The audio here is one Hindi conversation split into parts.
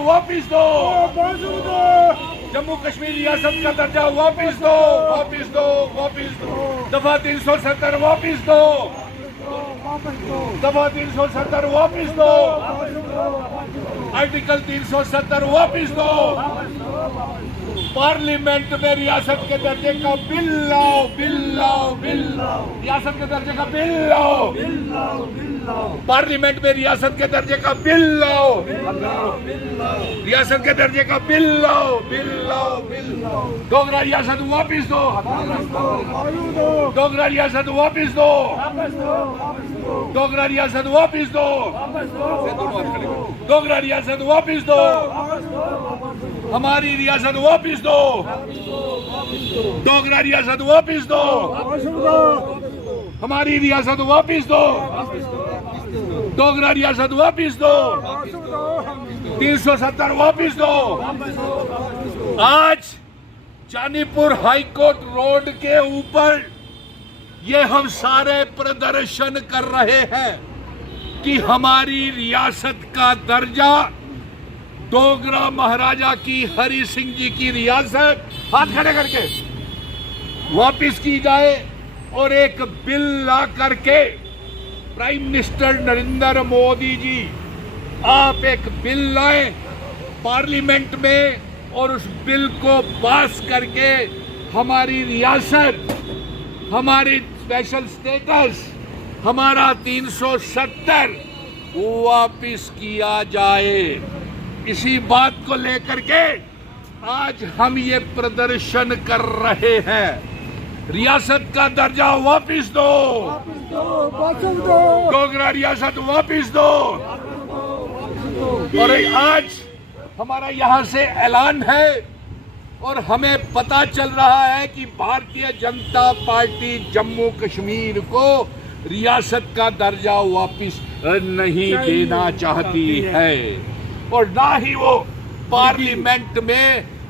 वापिस दो, जम्मू कश्मीर रियासत का दर्जा वापिस दो, वापिस दो, वापिस दो। दफा 370 वापिस दो, दफा 370 वापिस दो, आर्टिकल 370 वापिस दो। पार्लियामेंट में रियासत के दर्जे का बिल लाओ, बिल लाओ, बिल लाओ, रियासत के दर्जे का बिल लाओ, बिल लाओ, बिल लाओ। पार्लियामेंट में रियासत के दर्जे का बिल लाओ, रियासत के दर्जे का बिल लाओ, बिल लाओ, बिल लाओ। डोगरा रियासत वापिस दो, डोगरा रियासत वापिस दो, डोगरा रियासत वापिस दो, डोगरा रियासत वापिस दो, हमारी रियासत वापिस दो, डोगरा रियासत वापिस दो, हमारी रियासत वापिस दो, डोगरा रियासत वापिस दो, 370 वापिस दो। आज जानीपुर हाईकोर्ट रोड के ऊपर ये हम सारे प्रदर्शन कर रहे हैं कि हमारी रियासत का दर्जा डोगरा महाराजा की हरि सिंह जी की रियासत हाथ खड़े करके वापिस की जाए और एक बिल ला करके प्राइम मिनिस्टर नरेंद्र मोदी जी आप एक बिल लाएं पार्लियामेंट में और उस बिल को पास करके हमारी रियासत, हमारी स्पेशल स्टेटस, हमारा 370 वापिस किया जाए। इसी बात को लेकर के आज हम ये प्रदर्शन कर रहे हैं। रियासत का दर्जा वापिस दो, डोगरा रियासत वापिस दो। और आज हमारा यहाँ से ऐलान है और हमें पता चल रहा है कि भारतीय जनता पार्टी जम्मू कश्मीर को रियासत का दर्जा वापिस नहीं देना चाहती है और ना ही वो पार्लियामेंट में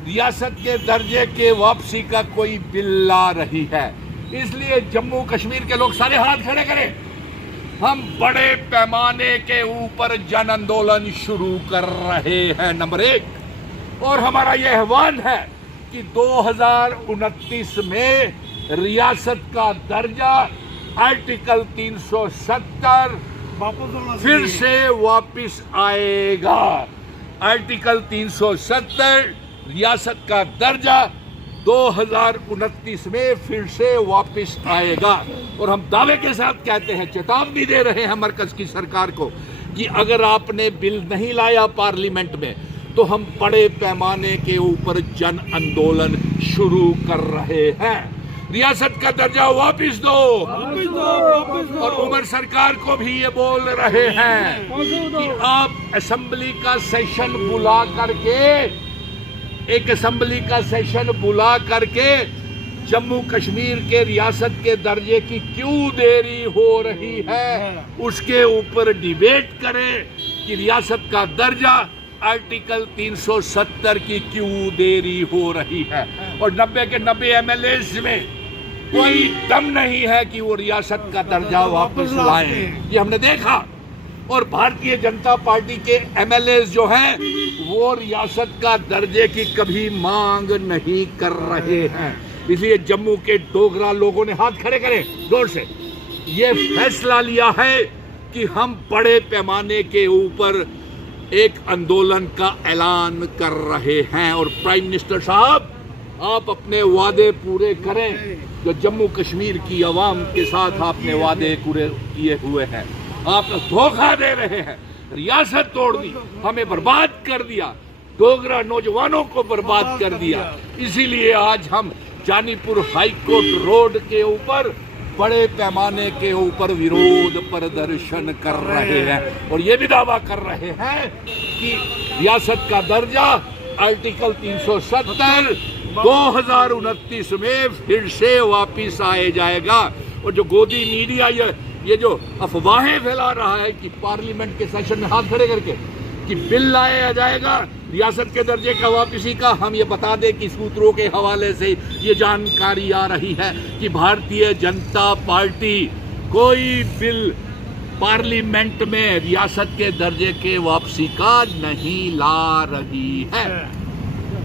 रियासत के दर्जे के वापसी का कोई बिल ला रही है। इसलिए जम्मू कश्मीर के लोग सारे हाथ खड़े करें। हम बड़े पैमाने के ऊपर जन आंदोलन शुरू कर रहे हैं, नंबर 1। और हमारा यह आह्वान है कि 2029 में रियासत का दर्जा आर्टिकल 370 फिर से वापिस आएगा। आर्टिकल 370 रियासत का दर्जा 2029 में फिर से वापिस आएगा। और हम दावे के साथ कहते हैं, चेतावनी दे रहे हैं मरकज की सरकार को कि अगर आपने बिल नहीं लाया पार्लियामेंट में तो हम बड़े पैमाने के ऊपर जन आंदोलन शुरू कर रहे हैं। रियासत का दर्जा वापिस दो, वापिस दो, वापिस दो। और उमर सरकार को भी ये बोल रहे हैं कि आप असेंबली का सेशन बुला करके, एक असेंबली का सेशन बुला करके जम्मू कश्मीर के रियासत के दर्जे की क्यों देरी हो रही है उसके ऊपर डिबेट करें कि रियासत का दर्जा आर्टिकल 370 की क्यों देरी हो रही है। और 90 के 90 एमएलए में कोई दम नहीं है कि वो रियासत का दर्जा वापस लाएं, ये हमने देखा। और भारतीय जनता पार्टी के एमएलए जो हैं वो रियासत का दर्जे की कभी मांग नहीं कर रहे हैं। इसलिए जम्मू के डोगरा लोगों ने हाथ खड़े करें जोर से, ये फैसला लिया है कि हम बड़े पैमाने के ऊपर एक आंदोलन का ऐलान कर रहे हैं। और प्राइम मिनिस्टर साहब, आप अपने वादे पूरे करें जो जम्मू कश्मीर की आवाम के साथ आपने वादे पूरे किए हुए हैं। आप धोखा दे रहे हैं, रियासत तोड़ दी, हमें बर्बाद कर दिया, डोगरा नौजवानों को बर्बाद कर दिया। इसीलिए आज हम जानीपुर हाईकोर्ट रोड के ऊपर बड़े पैमाने के ऊपर विरोध प्रदर्शन कर रहे हैं और ये भी दावा कर रहे हैं कि रियासत का दर्जा आर्टिकल 370 2029 में फिर से वापिस आए जाएगा। और जो गोदी मीडिया ये जो अफवाहें फैला रहा है कि पार्लियामेंट के सेशन में हाथ खड़े करके कि बिल लाया जाएगा रियासत के दर्जे का वापसी का, हम ये बता दें कि सूत्रों के हवाले से ये जानकारी आ रही है कि भारतीय जनता पार्टी कोई बिल पार्लियामेंट में रियासत के दर्जे के वापसी का नहीं ला रही है।